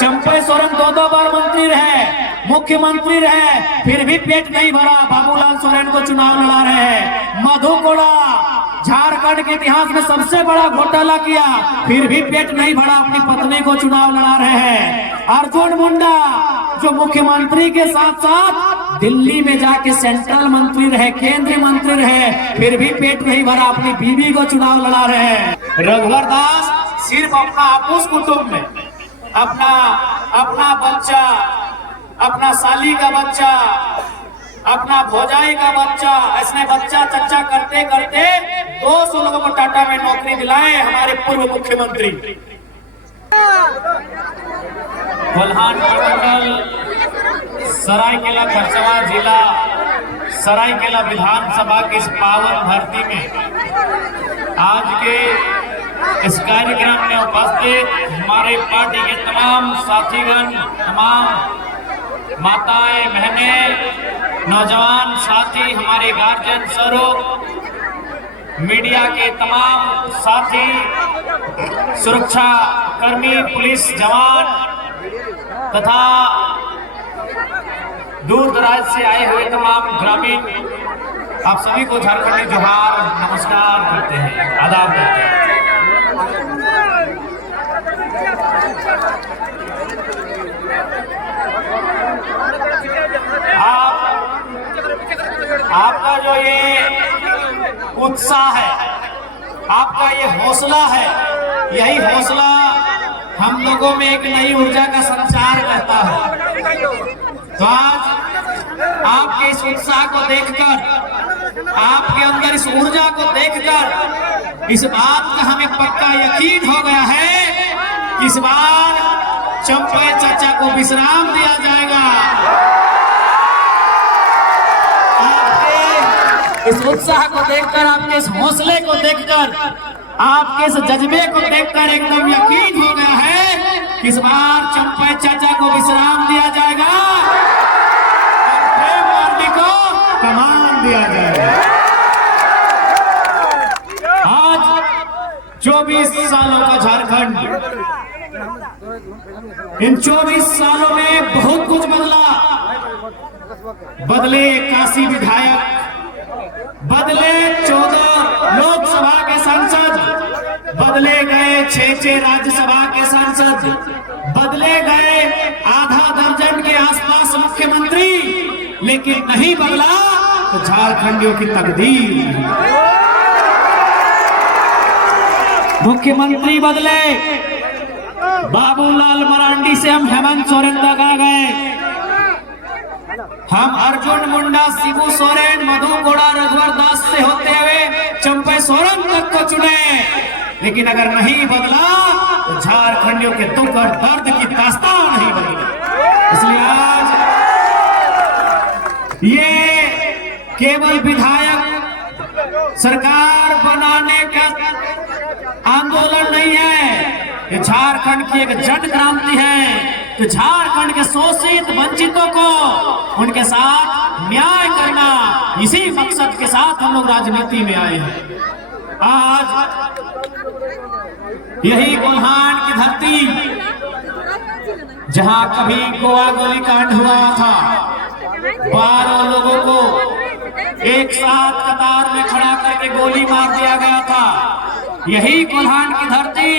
चंपई सोरेन 2 बार मंत्री रहे, मुख्यमंत्री रहे, फिर भी पेट नहीं भरा। बाबूलाल सोरेन को चुनाव लड़ा रहे हैं। मधु कोड़ा झारखंड के इतिहास में सबसे बड़ा घोटाला किया, फिर भी पेट नहीं भरा, अपनी पत्नी को चुनाव लड़ा रहे हैं। अर्जुन मुंडा जो मुख्यमंत्री के साथ साथ दिल्ली में जाके सेंट्रल मंत्री रहे, केंद्रीय मंत्री रहे, फिर भी पेट नहीं भरा, अपनी बीवी को चुनाव लड़ा रहे हैं। रघुवर दास सिर्फ अपना आपूस कुटुंब में अपना बच्चा, अपना साली का बच्चा, अपना भौजाई का बच्चा, ऐसे बच्चा चच्चा करते करते 200 लोगों को टाटा में नौकरी दिलाए हमारे पूर्व मुख्यमंत्री। कोल्हान प्रमंडल सरायकेला खरसावां जिला सरायकेला विधानसभा की इस पावन धरती में आज के इस कार्यक्रम में उपस्थित हमारे पार्टी के तमाम साथीगण, तमाम माताएं, बहनें, नौजवान साथी, हमारे गार्जियन स्वरूप, मीडिया के तमाम साथी, सुरक्षा कर्मी, पुलिस जवान तथा दूर दराज से आए हुए तमाम ग्रामीण, आप सभी को झारखंडी जोहार, नमस्कार करते हैं, आदाब करते हैं। आपका जो ये उत्साह है, आपका ये हौसला है, यही हौसला हम लोगों में एक नई ऊर्जा का संचार करता है। तो आज आपके इस उत्साह को देखकर, आपके अंदर इस ऊर्जा को देखकर इस बात का हमें पक्का यकीन हो गया है कि इस बार चंपई चाचा को विश्राम दिया जाएगा। आपके इस उत्साह को देखकर, आपके इस हौसले को देखकर, आपके इस जज्बे को देखकर एकदम यकीन हो गया है कि इस बार चंपई चाचा को विश्राम दिया जाएगा और प्रेम पार्टी को कमान दिया जाएगा। आज 24 सालों का झारखंड, इन 24 सालों में बहुत कुछ बदला। बदले 81 विधायक, बदले 14 लोकसभा के सांसद, बदले गए 6 राज्यसभा के सांसद, बदले गए आधा दर्जन के आसपास मुख्यमंत्री, लेकिन नहीं बदला तो झारखंडियों की तकदीर। मुख्यमंत्री बदले, बाबूलाल मरांडी से हम हेमंत सोरेन तक आ गए, हम अर्जुन मुंडा, शिबू सोरेन, मधु कोड़ा, रघुवर दास से होते हुए चंपई सोरेन तक को चुने, लेकिन अगर नहीं बदला तो झारखंडियों के दुख और दर्द की दास्तान नहीं बदली। इसलिए आज ये केवल विधायक सरकार बनाने का आंदोलन नहीं है, ये झारखंड की एक जन क्रांति है कि झारखंड के शोषित वंचितों को उनके साथ न्याय करना, इसी मकसद के साथ हम लोग राजनीति में आए हैं। आज यही कोल्हान की धरती, जहां कभी गोवा गोलीकांड हुआ था, 12 लोगों को एक साथ कतार में खड़ा करके गोली मार दिया गया था, यही कोल्हान की धरती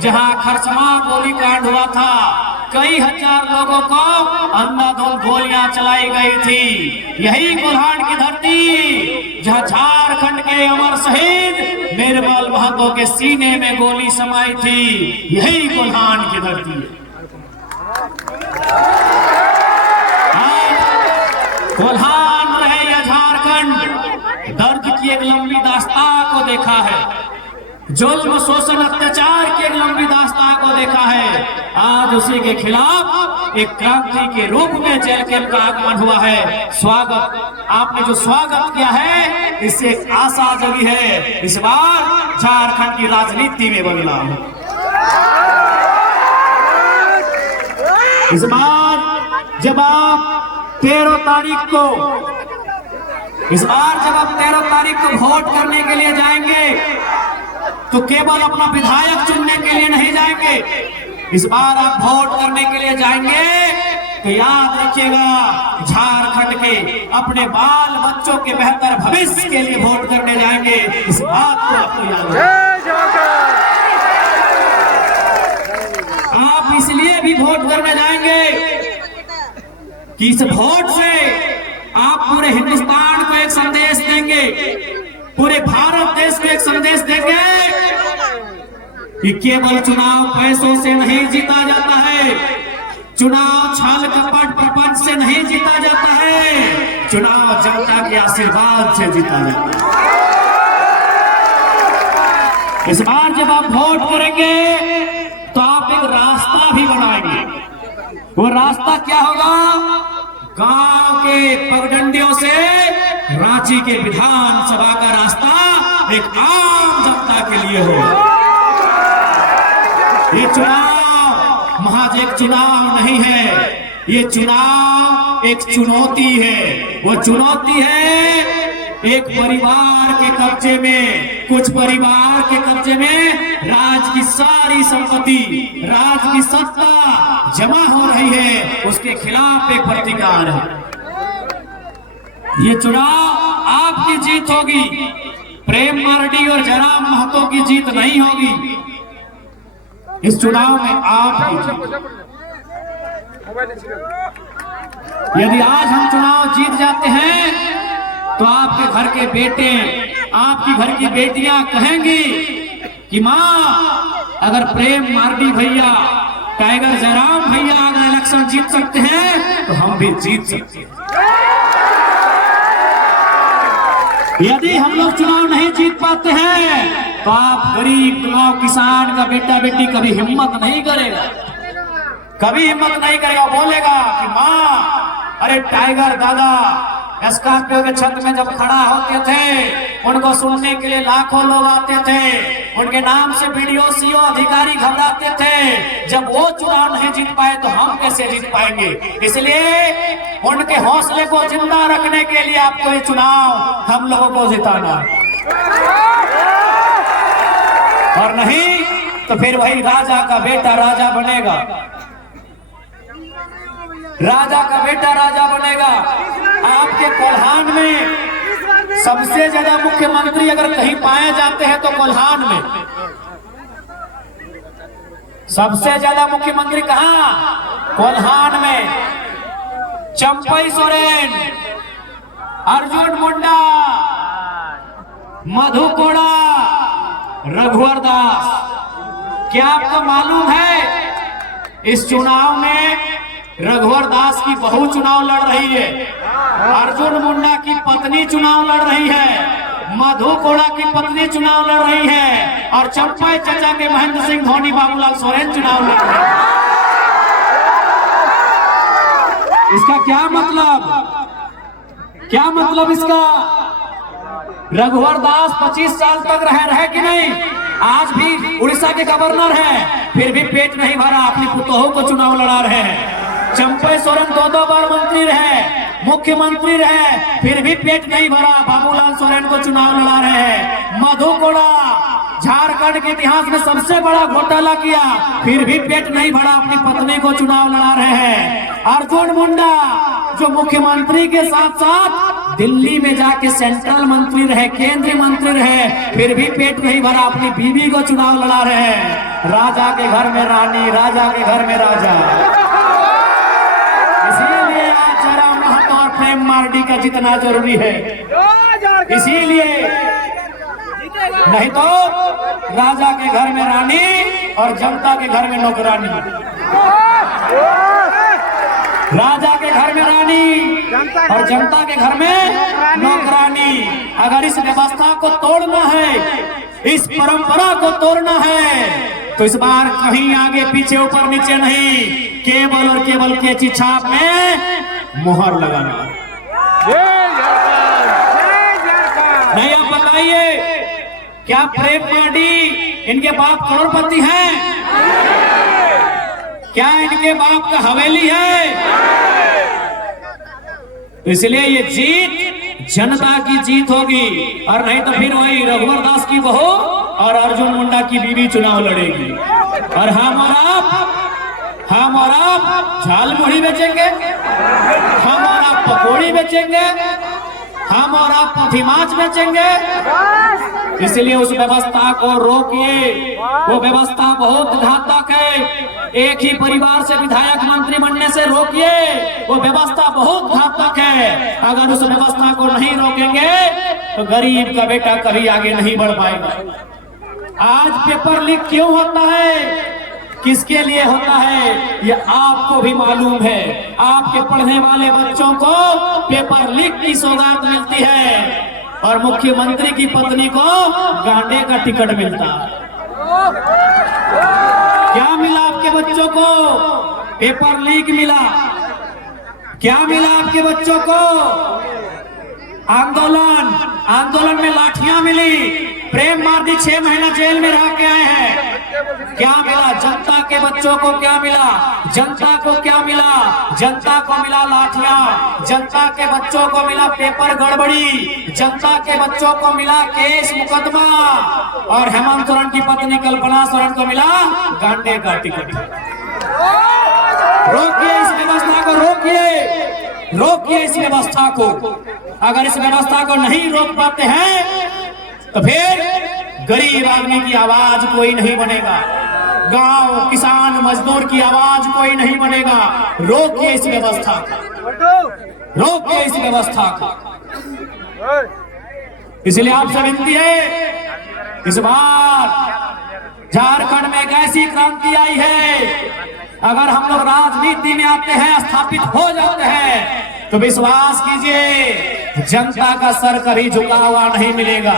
जहां खरसावां गोलीकांड हुआ था, कई हजार लोगों को अंधाधुंध गोलियां चलाई गई थी, यही कोल्हान की धरती जहां झारखंड के अमर शहीद निर्मल महतो के सीने में गोली समाई थी, यही कोल्हान की धरती है। आज कोल्हान रहे या झारखंड, दर्द की एक लंबी दास्तां को देखा है, जुल्म शोषण अत्याचार की एक लंबी दास्तां को देखा है। आज उसी के खिलाफ एक क्रांति के रूप में जेल कैंप का आगमन हुआ है। स्वागत, आपने जो स्वागत किया है, इससे एक आशा जगी है, इस बार झारखंड की राजनीति में बदलाव। इस बार जब आप 13 तारीख को, इस बार जब आप 13 तारीख को वोट करने के लिए जाएंगे तो केवल अपना विधायक चुनने के लिए नहीं जाएंगे, इस बार आप वोट करने के लिए जाएंगे तो याद रखिएगा, झारखंड के अपने बाल बच्चों के बेहतर भविष्य के लिए वोट करने जाएंगे। इस बात को आपको याद रखिए। आप इसलिए भी वोट करने जाएंगे कि इस वोट से आप पूरे हिंदुस्तान को एक संदेश देंगे, पूरे भारत देश को एक संदेश देंगे कि केवल चुनाव पैसों से नहीं जीता जाता है, चुनाव छल कपट प्रपंच से नहीं जीता जाता है, चुनाव जनता के आशीर्वाद से जीता जाता है। इस बार जब आप वोट करेंगे तो आप एक रास्ता भी बनाएंगे। वो रास्ता क्या होगा? गांव के पगडंडियों से रांची के विधानसभा का रास्ता एक आम जनता के लिए होगा। ये चुनाव महज एक चुनाव नहीं है, ये चुनाव एक चुनौती है। वो चुनौती है एक परिवार के कब्जे में, कुछ परिवार के कब्जे में राज की सारी संपत्ति, राज की सत्ता जमा हो रही है, उसके खिलाफ एक प्रतिकार है। ये चुनाव आपकी जीत होगी, प्रेम मार्डी और जयराम महतो की जीत नहीं होगी। इस चुनाव में आपकी जीत। यदि आज हम चुनाव जीत जाते हैं तो आपके घर के बेटे, आपकी घर की बेटियां कहेंगी कि माँ, अगर प्रेम मार्डी भैया, टाइगर जयराम भैया अगर इलेक्शन जीत सकते हैं तो हम भी जीत सकते हैं। यदि हम लोग चुनाव नहीं जीत पाते हैं तो आप गरीब गांव किसान का बेटा बेटी कभी हिम्मत नहीं करेगा, कभी हिम्मत नहीं करेगा। बोलेगा कि माँ, अरे टाइगर दादा स्कॉर्पियो के छत में जब खड़ा होते थे, उनको सुनने के लिए लाखों लोग आते थे, उनके नाम से बीडीओ सीओ अधिकारी घबराते थे। जब वो चुनाव नहीं जीत पाए तो हम कैसे जीत पाएंगे? इसलिए उनके हौसले को जिंदा रखने के लिए आपको ये चुनाव हम लोगों को जिताना, और नहीं तो फिर वही राजा का बेटा राजा बनेगा, राजा का बेटा राजा बनेगा। आपके कोल्हान में सबसे ज्यादा मुख्यमंत्री अगर कहीं पाए जाते हैं तो कोल्हान में सबसे ज्यादा मुख्यमंत्री कहां? कोल्हान में। चंपई सोरेन, अर्जुन मुंडा, मधु कोड़ा, रघुवर दास। क्या आपको मालूम है इस चुनाव में रघुवर दास की बहू चुनाव लड़ रही है, अर्जुन मुंडा की पत्नी चुनाव लड़ रही है, मधु कोड़ा की पत्नी चुनाव लड़ रही है, और चंपई चचा के महेंद्र सिंह धोनी बाबूलाल सोरेन चुनाव लड़ रहे हैं। इसका क्या मतलब? क्या मतलब इसका? रघुवर दास 25 साल तक रहे कि नहीं? आज भी उड़ीसा के गवर्नर हैं, फिर भी पेट नहीं भरा, अपनी पुतोहू को चुनाव लड़ा रहे हैं। चंपई सोरेन 2 बार मंत्री रहे, मुख्यमंत्री रहे, फिर भी पेट नहीं भरा, बाबूलाल सोरेन को चुनाव लड़ा रहे हैं। मधु कोड़ा झारखंड के इतिहास में सबसे बड़ा घोटाला किया, फिर भी पेट नहीं भरा, अपनी पत्नी को चुनाव लड़ा रहे हैं। अर्जुन मुंडा जो मुख्यमंत्री के साथ साथ दिल्ली में जाके सेंट्रल मंत्री रहे, केंद्रीय मंत्री रहे, फिर भी पेट नहीं भरा, अपनी बीवी को चुनाव लड़ा रहे हैं। राजा के घर में रानी, राजा के घर में राजा। इसीलिए आज जयराम महतो और प्रेम मार्डी का जितना जरूरी है, इसीलिए नहीं तो राजा के घर में रानी और जनता के घर में नौकरानी। राजा के घर में रानी और जनता के घर में नौकरानी। अगर इस व्यवस्था को तोड़ना है, इस परंपरा को तोड़ना है, तो इस बार कहीं आगे पीछे ऊपर नीचे नहीं, केवल और केवल कैंची छाप में मुहर लगाना। नहीं, आप बताइए, क्या प्रेम मार्डी इनके बाप करोड़पति हैं? क्या इनके बाप का हवेली है? इसलिए ये जीत जनता की जीत होगी, और नहीं तो फिर वही रघुवर दास की बहू और अर्जुन मुंडा की बीवी चुनाव लड़ेगी, और हम और आप हम और आप झाल मुढ़ी बेचेंगे, हम और आप पकौड़ी बेचेंगे, हम और आप पुठी माछ बेचेंगे। इसलिए उस व्यवस्था को रोकिए, वो व्यवस्था बहुत घातक है। एक ही परिवार से विधायक मंत्री बनने से रोकिए, वो व्यवस्था बहुत घातक है। अगर उस व्यवस्था को नहीं रोकेंगे तो गरीब का बेटा कभी आगे नहीं बढ़ पाएगा। आज पेपर लीक क्यों होता है, किसके लिए होता है, ये आपको भी मालूम है। आपके पढ़ने वाले बच्चों को पेपर लीक की सौगात मिलती है और मुख्यमंत्री की पत्नी को गांडे का टिकट मिलता है। क्या मिला आपके बच्चों को? पेपर लीक मिला। क्या मिला आपके बच्चों को? आंदोलन में लाठियां मिली, प्रेम मार्दी 6 महीना जेल में रह के आए हैं। क्या मिला जनता के बच्चों को? क्या मिला जनता को? क्या मिला जनता को? मिला लाठियां। जनता के बच्चों को मिला पेपर गड़बड़ी, जनता के बच्चों को मिला केस मुकदमा, और हेमंत सोरेन की पत्नी कल्पना सोरेन को मिला गांडे का टिकट। रोकिए इस व्यवस्था को, रोकिए इस व्यवस्था को। अगर इस व्यवस्था को नहीं रोक पाते हैं तो फिर गरीब आदमी की आवाज कोई नहीं बनेगा, गांव किसान मजदूर की आवाज कोई नहीं बनेगा। रोकिए इस व्यवस्था को, रोकिए इस व्यवस्था को। इसलिए आपसे विनती है, इस बार झारखंड में एक ऐसी क्रांति आई है, अगर हम लोग राजनीति में आते हैं, स्थापित हो जाते हैं, तो विश्वास कीजिए जनता का सर कभी झुका हुआ नहीं मिलेगा।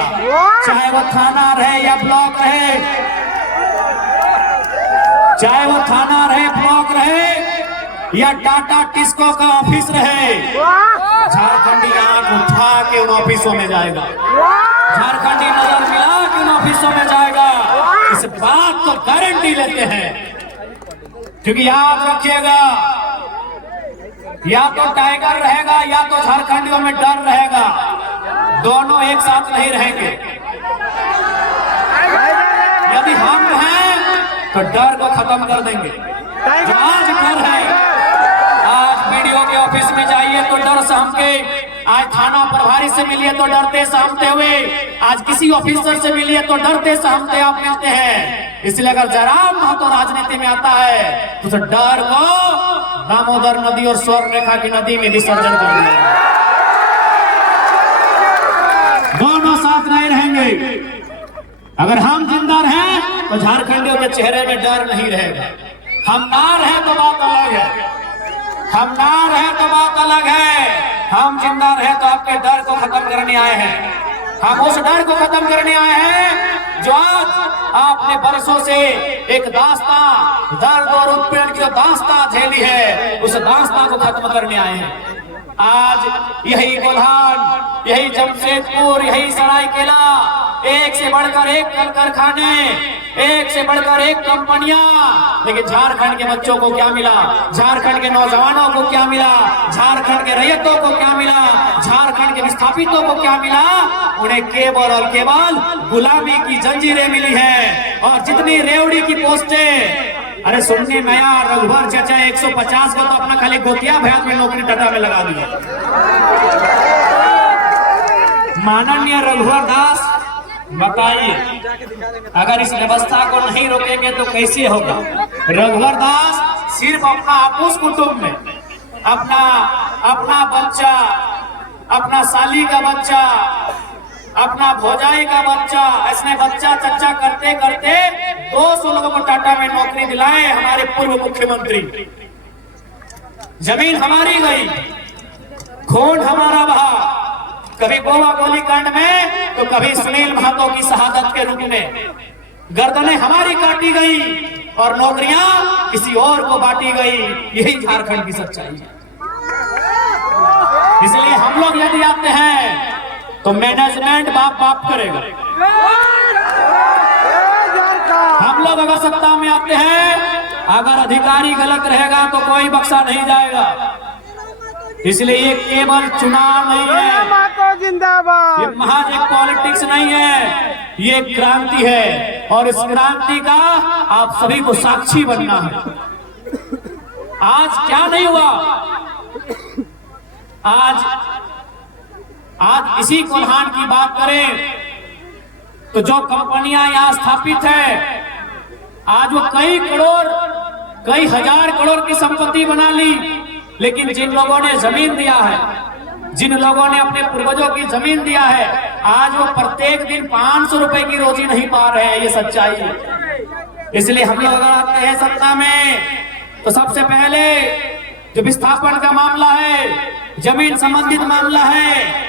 चाहे वो थाना रहे या ब्लॉक रहे, चाहे वो थाना रहे, ब्लॉक रहे या टाटा टिस्को का ऑफिस रहे, झारखंडी आंख उठा के उन ऑफिसों में जाएगा, झारखंडी नजर मिला के उन ऑफिसों में जाएगा। इस बात को गारंटी लेते हैं, क्योंकि याद रखिएगा, या तो टाइगर रहेगा या तो झारखंडियों में डर रहेगा, दोनों एक साथ नहीं रहेंगे। यदि हम हैं तो डर को खत्म कर देंगे। जो आज डर है, आज वीडियो के ऑफिस में जाइए तो डर सहम के, आज थाना प्रभारी से मिलिए तो डरते सहमते हुए, आज किसी ऑफिसर से मिलिए तो डरते सहमते आप मिलते हैं। इसलिए अगर जयराम महतो राजनीति में आता है तो उस डर को दामोदर नदी और स्वर्ण रेखा की नदी में विसर्जन कर दिया। दोनों साथ नहीं रहेंगे। अगर हम जिंदा रहें तो झारखंडियों के चेहरे में डर नहीं रहेगा। हम ना रहे तो बात अलग है, हम ना रहे तो बात अलग है। हम जिंदा रहे तो आपके डर को खत्म करने आए हैं। हम उस डर को खत्म करने आए हैं जो आज आपने बरसों से एक दास्ता, दर्द और उत्पीड़न की जो दास्ता झेली है, उस दास्ता को खत्म करने आए हैं। आज यही कोल्हान, यही जमशेदपुर, यही सरायकेला, एक से बढ़कर एक कल कारखाने, एक से बढ़कर एक कंपनियां, लेकिन झारखंड के बच्चों को क्या मिला, झारखंड के नौजवानों को क्या मिला, झारखंड के रैयतों को क्या मिला, झारखंड के विस्थापितों को क्या मिला? उन्हें केवल और केवल गुलामी की जंजीरें मिली है। और जितनी रेवड़ी की पोस्टें, अरे सुनने में आया रघुवर चाचा 150 को तो अपना खाली गोतिया भयात में नौकरी टाटा में लगा दिया। माननीय रघुवर दास, बताइए अगर इस व्यवस्था को नहीं रोकेंगे तो कैसे होगा? रघुवर दास सिर्फ अपना आपूस कुटुंब में अपना बच्चा, अपना साली का बच्चा, अपना भौजाई का बच्चा, ऐसे बच्चा चच्चा करते करते 200 लोगों को टाटा में नौकरी दिलाए हमारे पूर्व मुख्यमंत्री। जमीन हमारी गई, खून हमारा बहा, कभी गोवा गोलीकांड में तो कभी सुनील महतो की शहादत के रूप में। गर्दनें हमारी काटी गई और नौकरियां किसी और को बांटी गई। यही झारखंड की सच्चाई है। इसलिए हम लोग यदि आते हैं तो मैनेजमेंट बाप बाप करेगा। हम लोग अगर सत्ता में आते हैं, अगर अधिकारी गलत रहेगा तो कोई बख्शा नहीं जाएगा। इसलिए ये केवल चुनाव नहीं है, जिंदाबाद, ये महज एक पॉलिटिक्स नहीं है, ये क्रांति है। और इस क्रांति का आप सभी को साक्षी बनना है। आज क्या नहीं हुआ। आज इसी कोल्हान की बात करें तो जो कंपनियां यहां स्थापित है, आज वो कई करोड़, कई हजार करोड़ की संपत्ति बना ली, लेकिन जिन लोगों ने जमीन दिया है, जिन लोगों ने अपने पूर्वजों की जमीन दिया है, आज वो प्रत्येक दिन 500 रुपए की रोजी नहीं पा रहे हैं। ये सच्चाई है। इसलिए हम लोग अगर आते हैं सत्ता में तो सबसे पहले जो विस्थापन का मामला है, जमीन संबंधित मामला है,